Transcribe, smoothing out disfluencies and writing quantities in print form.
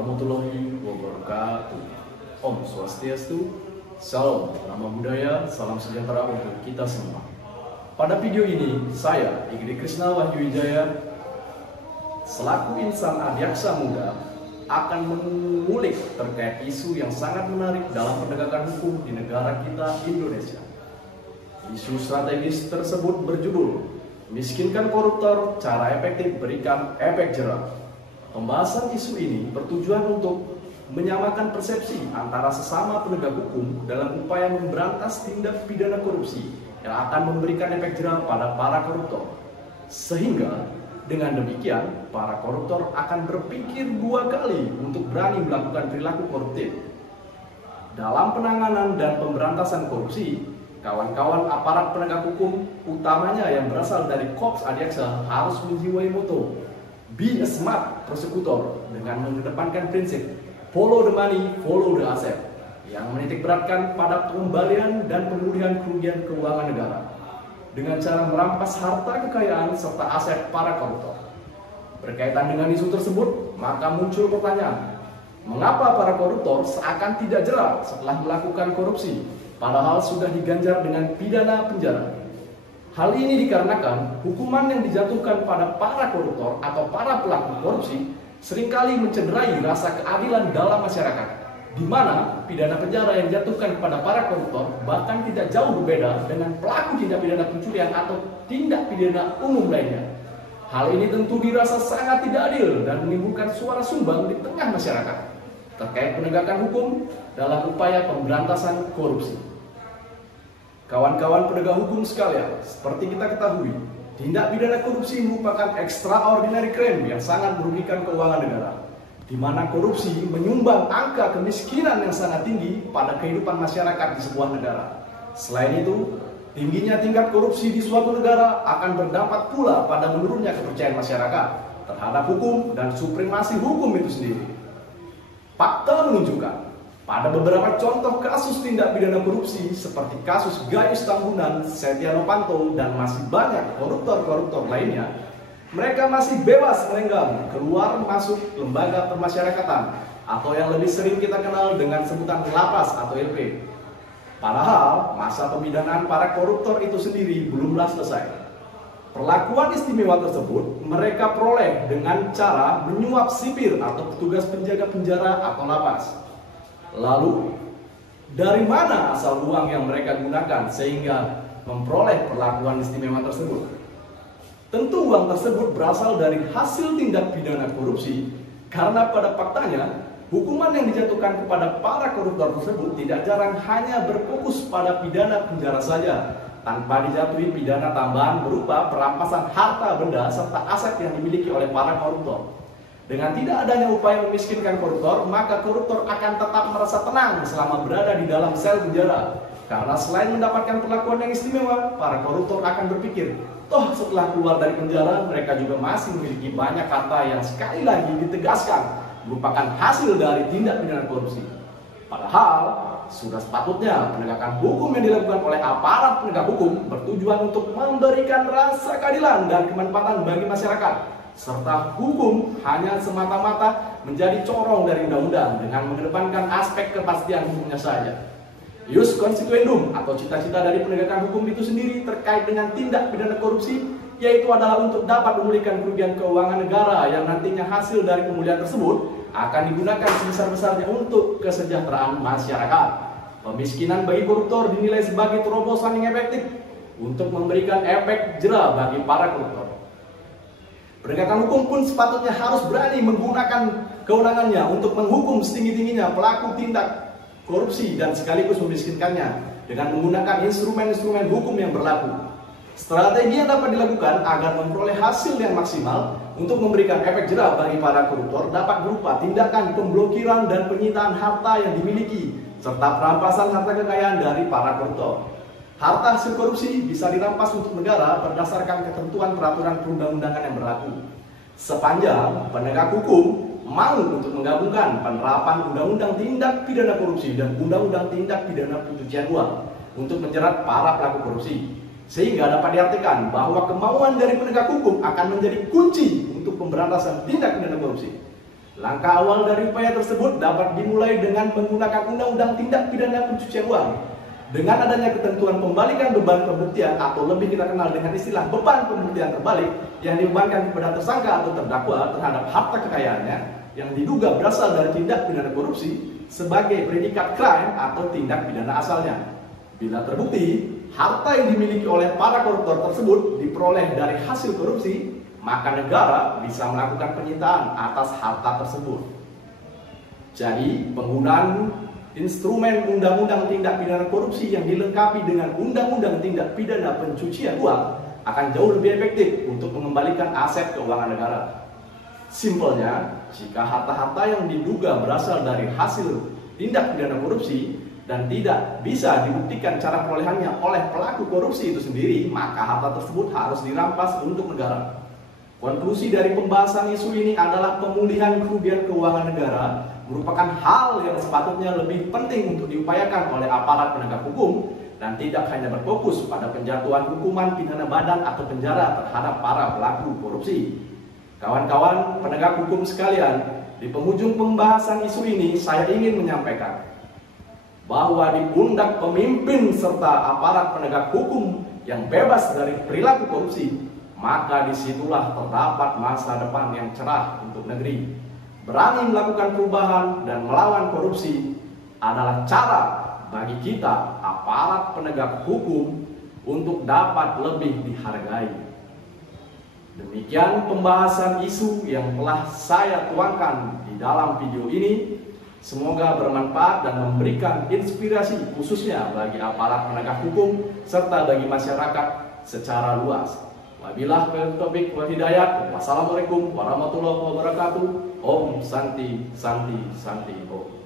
warahmatullahi wabarakatuh. Om Swastiastu, Salam Nama Budaya, Salam Sejahtera untuk kita semua. Pada video ini, saya Igede Krisna Wahyu Wijaya selaku insan adiaksa muda akan mengulik terkait isu yang sangat menarik dalam penegakan hukum di negara kita, Indonesia. Isu strategis tersebut berjudul Miskinkan Koruptor, Cara Efektif Berikan Efek Jerah. Pembahasan isu ini bertujuan untuk menyamakan persepsi antara sesama penegak hukum dalam upaya memberantas tindak pidana korupsi yang akan memberikan efek jerah pada para koruptor. Sehingga dengan demikian, para koruptor akan berpikir dua kali untuk berani melakukan perilaku koruptif. Dalam penanganan dan pemberantasan korupsi, kawan-kawan aparat penegak hukum, utamanya yang berasal dari Korps Adiaksa, harus menjiwai moto Be a Smart Prosecutor dengan mengedepankan prinsip Follow the money, follow the asset, yang menitik beratkan pada pengembalian dan pemulihan kerugian keuangan negara dengan cara merampas harta kekayaan serta aset para koruptor. Berkaitan dengan isu tersebut, maka muncul pertanyaan, mengapa para koruptor seakan tidak jera setelah melakukan korupsi, padahal sudah diganjar dengan pidana penjara? Hal ini dikarenakan hukuman yang dijatuhkan pada para koruptor atau para pelaku korupsi seringkali mencederai rasa keadilan dalam masyarakat, di mana pidana penjara yang dijatuhkan kepada para koruptor bahkan tidak jauh berbeda dengan pelaku tindak pidana pencurian atau tindak pidana umum lainnya. Hal ini tentu dirasa sangat tidak adil dan menimbulkan suara sumbang di tengah masyarakat terkait penegakan hukum dalam upaya pemberantasan korupsi. Kawan-kawan penegak hukum sekalian, seperti kita ketahui, tindak pidana korupsi merupakan extraordinary crime yang sangat merugikan keuangan negara, di mana korupsi menyumbang angka kemiskinan yang sangat tinggi pada kehidupan masyarakat di sebuah negara. Selain itu, tingginya tingkat korupsi di suatu negara akan berdampak pula pada menurunnya kepercayaan masyarakat terhadap hukum dan supremasi hukum itu sendiri. Fakta menunjukkan, pada beberapa contoh kasus tindak pidana korupsi seperti kasus Gayus Tambunan, Setia Novanto, dan masih banyak koruptor-koruptor lainnya, mereka masih bebas melenggang keluar masuk lembaga permasyarakatan atau yang lebih sering kita kenal dengan sebutan lapas atau LP. Padahal masa pemidanaan para koruptor itu sendiri belumlah selesai. Perlakuan istimewa tersebut mereka peroleh dengan cara menyuap sipir atau petugas penjaga penjara atau lapas. Lalu, dari mana asal uang yang mereka gunakan sehingga memperoleh perlakuan istimewa tersebut? Tentu uang tersebut berasal dari hasil tindak pidana korupsi, karena pada faktanya, hukuman yang dijatuhkan kepada para koruptor tersebut tidak jarang hanya berfokus pada pidana penjara saja, tanpa dijatuhi pidana tambahan berupa perampasan harta benda serta aset yang dimiliki oleh para koruptor. Dengan tidak adanya upaya memiskinkan koruptor, maka koruptor akan tetap merasa tenang selama berada di dalam sel penjara. Karena selain mendapatkan perlakuan yang istimewa, para koruptor akan berpikir, toh setelah keluar dari penjara, mereka juga masih memiliki banyak harta yang sekali lagi ditegaskan merupakan hasil dari tindak pidana korupsi. Padahal, sudah sepatutnya penegakan hukum yang dilakukan oleh aparat penegak hukum bertujuan untuk memberikan rasa keadilan dan kemanfaatan bagi masyarakat, serta hukum hanya semata-mata menjadi corong dari undang-undang dengan mengedepankan aspek kepastian hukumnya saja. Ius consequendum atau cita-cita dari penegakan hukum itu sendiri terkait dengan tindak pidana korupsi, yaitu adalah untuk dapat memulihkan kerugian keuangan negara yang nantinya hasil dari pemulihan tersebut akan digunakan sebesar-besarnya untuk kesejahteraan masyarakat. Pemiskinan bagi koruptor dinilai sebagai terobosan yang efektif untuk memberikan efek jerah bagi para koruptor. Penegakan hukum pun sepatutnya harus berani menggunakan kewenangannya untuk menghukum setinggi-tingginya pelaku tindak korupsi dan sekaligus memiskinkannya dengan menggunakan instrumen-instrumen hukum yang berlaku. Strategi yang dapat dilakukan agar memperoleh hasil yang maksimal untuk memberikan efek jerah bagi para koruptor dapat berupa tindakan pemblokiran dan penyitaan harta yang dimiliki serta perampasan harta kekayaan dari para koruptor. Harta hasil korupsi bisa dirampas untuk negara berdasarkan ketentuan peraturan perundang-undangan yang berlaku. Sepanjang penegak hukum mau untuk menggabungkan penerapan Undang-Undang Tindak Pidana Korupsi dan Undang-Undang Tindak Pidana Pencucian Uang untuk menjerat para pelaku korupsi. Sehingga dapat diartikan bahwa kemauan dari penegak hukum akan menjadi kunci untuk pemberantasan tindak pidana korupsi. Langkah awal dari upaya tersebut dapat dimulai dengan menggunakan Undang-Undang Tindak Pidana Pencucian Uang. Dengan adanya ketentuan pembalikan beban pembuktian atau lebih kita kenal dengan istilah beban pembuktian terbalik yang dibebankan kepada tersangka atau terdakwa terhadap harta kekayaannya yang diduga berasal dari tindak pidana korupsi sebagai predikat crime atau tindak pidana asalnya. Bila terbukti, harta yang dimiliki oleh para koruptor tersebut diperoleh dari hasil korupsi, maka negara bisa melakukan penyitaan atas harta tersebut. Jadi, penggunaan instrumen Undang-Undang Tindak Pidana Korupsi yang dilengkapi dengan Undang-Undang Tindak Pidana Pencucian Uang akan jauh lebih efektif untuk mengembalikan aset keuangan negara. Simpelnya, jika harta-harta yang diduga berasal dari hasil tindak pidana korupsi dan tidak bisa dibuktikan cara perolehannya oleh pelaku korupsi itu sendiri, maka harta tersebut harus dirampas untuk negara. Konklusi dari pembahasan isu ini adalah pemulihan kerugian keuangan negara merupakan hal yang sepatutnya lebih penting untuk diupayakan oleh aparat penegak hukum dan tidak hanya berfokus pada penjatuhan hukuman pidana badan atau penjara terhadap para pelaku korupsi. Kawan-kawan penegak hukum sekalian, di penghujung pembahasan isu ini saya ingin menyampaikan bahwa di pundak pemimpin serta aparat penegak hukum yang bebas dari perilaku korupsi, maka disitulah terdapat masa depan yang cerah untuk negeri. Berani melakukan perubahan dan melawan korupsi adalah cara bagi kita, aparat penegak hukum, untuk dapat lebih dihargai. Demikian pembahasan isu yang telah saya tuangkan di dalam video ini. Semoga bermanfaat dan memberikan inspirasi khususnya bagi aparat penegak hukum serta bagi masyarakat secara luas. Wabillahi taufiq wal hidayah. Wassalamualaikum warahmatullahi wabarakatuh. Om Santi Santi Santi Om.